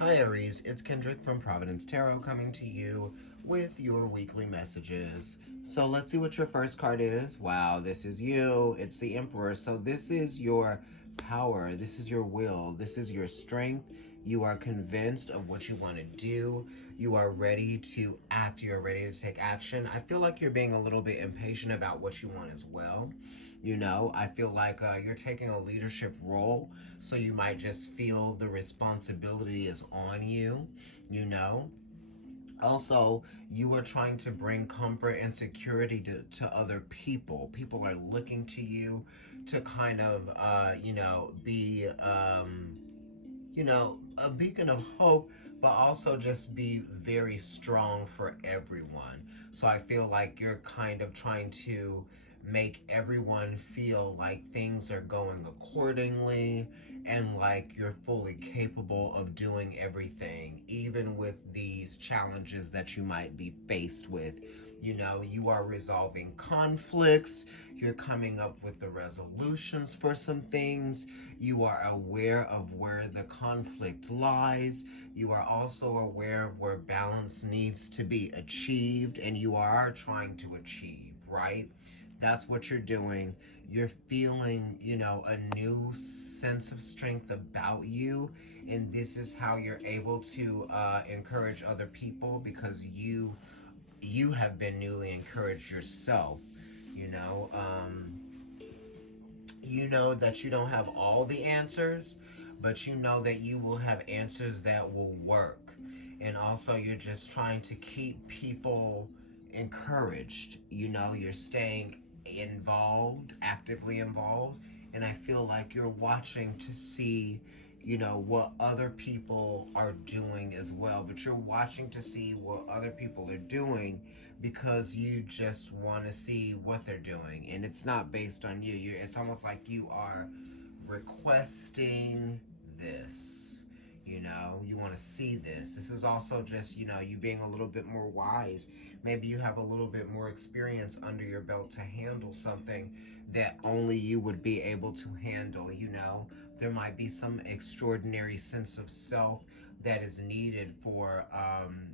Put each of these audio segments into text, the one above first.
Hi Aries, it's Kendrick from Providence Tarot coming to you with your weekly messages. So let's see what your first card is. Wow, this is you. It's the Emperor. So this is your power. This is your will. This is your strength. You are convinced of what you want to do. You are ready to act. You're ready to take action. I feel like you're being a little bit impatient about what you want as well. I feel like you're taking a leadership role, so you might just feel the responsibility is on you, you know. Also, you are trying to bring comfort and security to other people. People are looking to you to kind of, be, a beacon of hope, but also just be very strong for everyone. So I feel like you're kind of trying to make everyone feel like things are going accordingly and like you're fully capable of doing everything, even with these challenges that you might be faced with. You are resolving conflicts, you're coming up with the resolutions for some things, you are aware of where the conflict lies, you are also aware of where balance needs to be achieved, and you are trying to achieve, right? That's what you're doing. You're feeling, a new sense of strength about you, and this is how you're able to encourage other people because you have been newly encouraged yourself. You know, um, you know that you don't have all the answers, but you know that you will have answers that will work. And also, you're just trying to keep people encouraged. You're staying involved, actively involved. And I feel like you're watching to see, what other people are doing as well. But you're watching to see what other people are doing because you just want to see what they're doing, and it's not based on you. It's almost like you are requesting this. You want to see this. This is also just, you being a little bit more wise. Maybe you have a little bit more experience under your belt to handle something that only you would be able to handle. There might be some extraordinary sense of self that is needed for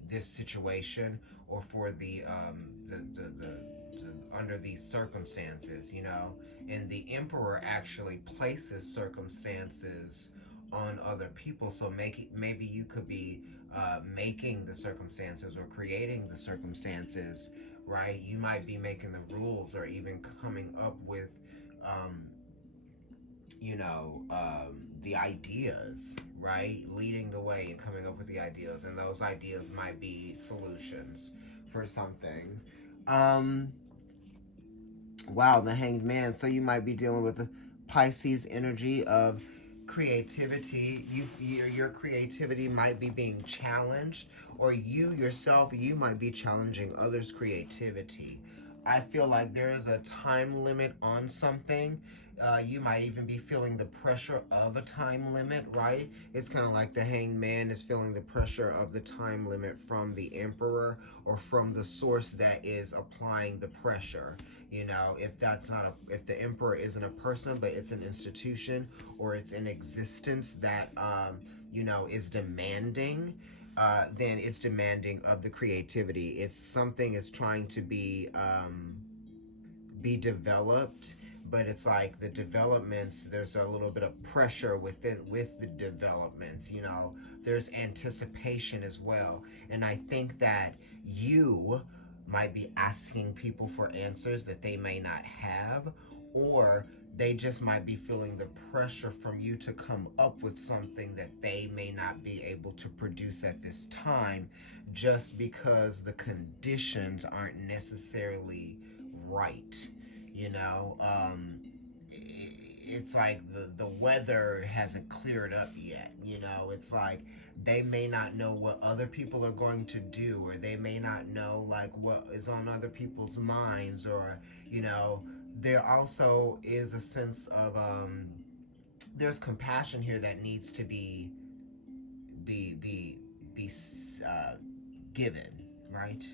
this situation, or for the under these circumstances, and the Emperor actually places circumstances on other people. So maybe you could be making the circumstances or creating the circumstances, right? You might be making the rules or even coming up with um, the ideas, right? Leading the way and coming up with the ideas, and those ideas might be solutions for something. Um, wow, the Hanged Man. So you might be dealing with the Pisces energy of creativity. Your creativity might be being challenged, or you yourself, you might be challenging others' creativity. I feel like there is a time limit on something. You might even be feeling the pressure of a time limit, right? It's kind of like the Hanged Man is feeling the pressure of the time limit from the Emperor, or from the source that is applying the pressure. If the Emperor isn't a person, but it's an institution, or it's an existence that is demanding, then it's demanding of the creativity. It's something is trying to be developed, but it's like the developments, there's a little bit of pressure with the developments. There's anticipation as well, and I think that you might be asking people for answers that they may not have, or they just might be feeling the pressure from you to come up with something that they may not be able to produce at this time, just because the conditions aren't necessarily right. You know, it's like the weather hasn't cleared up yet. It's like they may not know what other people are going to do, or they may not know like what is on other people's minds, or there also is a sense of there's compassion here that needs to be be be uh, given, right?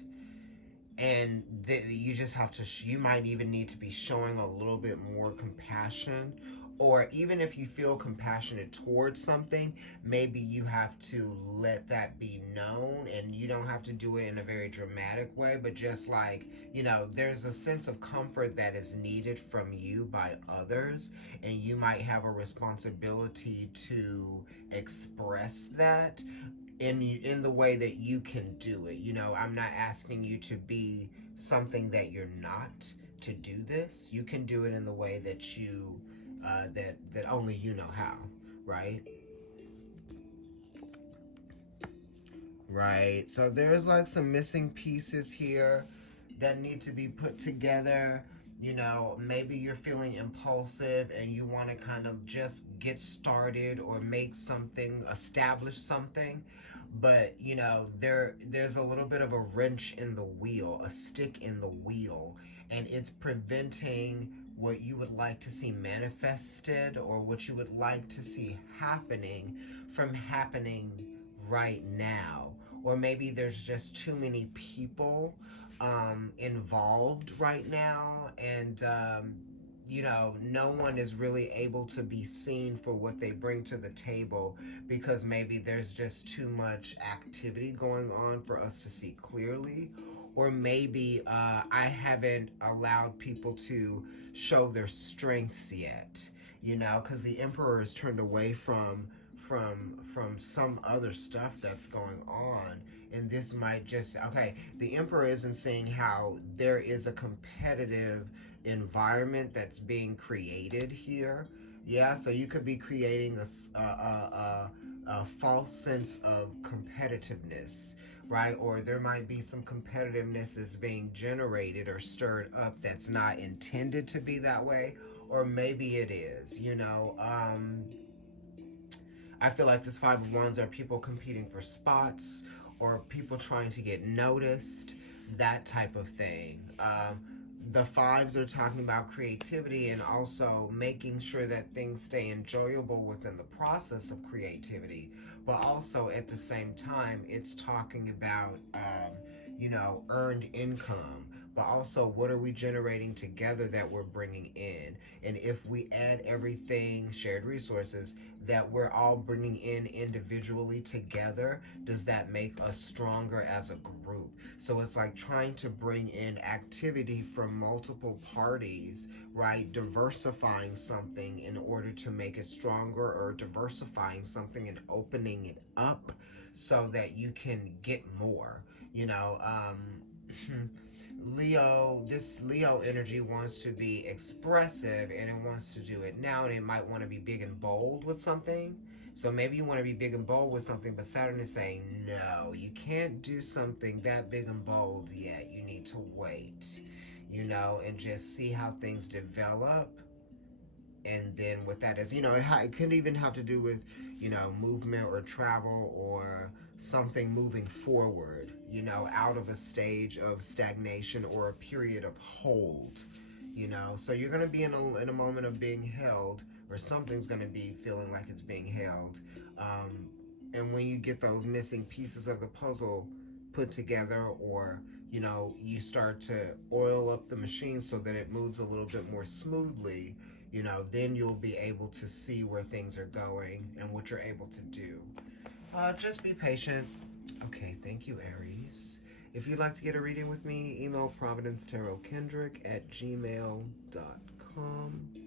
And you just have to you might even need to be showing a little bit more compassion, or even if you feel compassionate towards something, maybe you have to let that be known, and you don't have to do it in a very dramatic way, but just like, there's a sense of comfort that is needed from you by others, and you might have a responsibility to express that in the way that you can do it. I'm not asking you to be something that you're not to do this. You can do it in the way that you that only you know how, right? Right. So there's like some missing pieces here that need to be put together. Maybe you're feeling impulsive and you want to kind of just get started or make something, establish something. But, there's a little bit of a wrench in the wheel, a stick in the wheel, and it's preventing what you would like to see manifested or what you would like to see happening from happening right now. Or maybe there's just too many people involved right now, and no one is really able to be seen for what they bring to the table, because maybe there's just too much activity going on for us to see clearly. Or maybe I haven't allowed people to show their strengths yet, because the emperor is turned away from some other stuff that's going on. And this might just, okay, the emperor isn't seeing how there is a competitive environment that's being created here. Yeah, so you could be creating a false sense of competitiveness, right? Or there might be some competitiveness that's being generated or stirred up that's not intended to be that way. Or maybe it is. I feel like this Five of Wands are people competing for spots or people trying to get noticed, that type of thing. The fives are talking about creativity and also making sure that things stay enjoyable within the process of creativity. But also at the same time, it's talking about, earned income. But also, what are we generating together that we're bringing in? And if we add everything, shared resources, that we're all bringing in individually together, does that make us stronger as a group? So it's like trying to bring in activity from multiple parties, right? Diversifying something in order to make it stronger, or diversifying something and opening it up so that you can get more, this Leo energy wants to be expressive and it wants to do it now, and it might want to be big and bold with something. So maybe you want to be big and bold with something, but Saturn is saying, no, you can't do something that big and bold yet. You need to wait, and just see how things develop. And then what that is, it could even have to do with, movement or travel or something moving forward, out of a stage of stagnation or a period of hold, So you're going to be in a moment of being held, or something's going to be feeling like it's being held. And when you get those missing pieces of the puzzle put together, or, you start to oil up the machine so that it moves a little bit more smoothly, then you'll be able to see where things are going and what you're able to do. Just be patient. Okay, thank you, Aries. If you'd like to get a reading with me, email providencetarotkendrick@gmail.com.